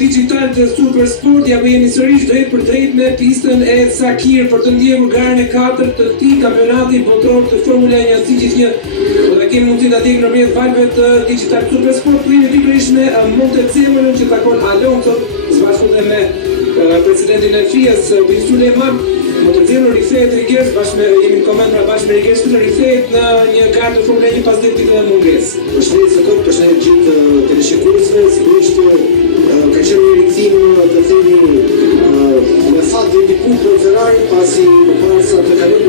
digital të Supersport, ja ku jemi sërish drejt për drejt me pistën e Sakir për të ndjekur garën e 4 të këtij kampionati botror të Formula 1 si gjithnjë. Do ta kemi mundësi ta ndjekim nëpërmjet valve të digital Supersport, ku jemi pikërisht me Montezemolo që takon Alonso, së bashku dhe me presidentin e FIA-s, Bin Suleiman. Montezemolo rikthehet Rigues jemi në koment bashkë me Rigues që rikthehet në një garë të Formula 1 pas 10 ditëve mungesë. Përshëndetje Sokol, përshëndetje gjithë teleshikuesve, sigurisht ka qenë një rikthim të themi me fat dhe diku për Ferrari, pasi përpara se të kalojmë